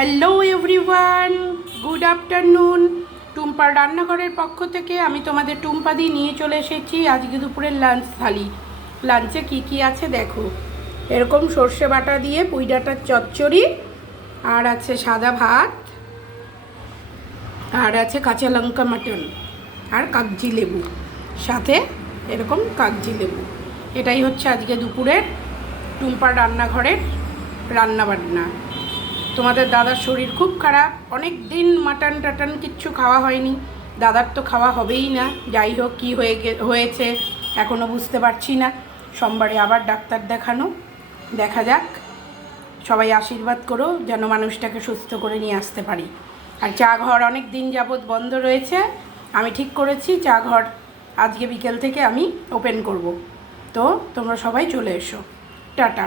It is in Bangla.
Hello everyone, good afternoon. টুম্পার রান্নাঘরের পক্ষ থেকে আমি তোমাদের টুম্পাদি নিয়ে চলে এসেছি আজকে দুপুরের লাঞ্চ থালি। লাঞ্চে কি কি আছে দেখো। এরকম সর্ষে বাটা দিয়ে পুঁই ডাঁটার চচ্চড়ি, আর আছে সাদা ভাত, আর আছে কাঁচা লঙ্কা মাটন, আর কাগজি লেবু, সাথে এরকম কাগজি লেবু। এটাই হচ্ছে আজকে দুপুরের টুম্পার রান্নাঘরের রান্নাবান্না। তোমাদের দাদার শরীর খুব খারাপ, অনেক দিন মাটন টাটন কিচ্ছু খাওয়া হয়নি। দাদার তো খাওয়া হবেই না, যাই হোক কী হয়েছে এখনও বুঝতে পারছি না। সোমবারে আবার ডাক্তার দেখানো, দেখা যাক। সবাই আশীর্বাদ করো যেন মানুষটাকে সুস্থ করে নিয়ে আসতে পারি। আর চা ঘর অনেক দিন যাবৎ বন্ধ রয়েছে, আমি ঠিক করেছি চা ঘর আজকে বিকেল থেকে আমি ওপেন করব। তো তোমরা সবাই চলে এসো। টাটা।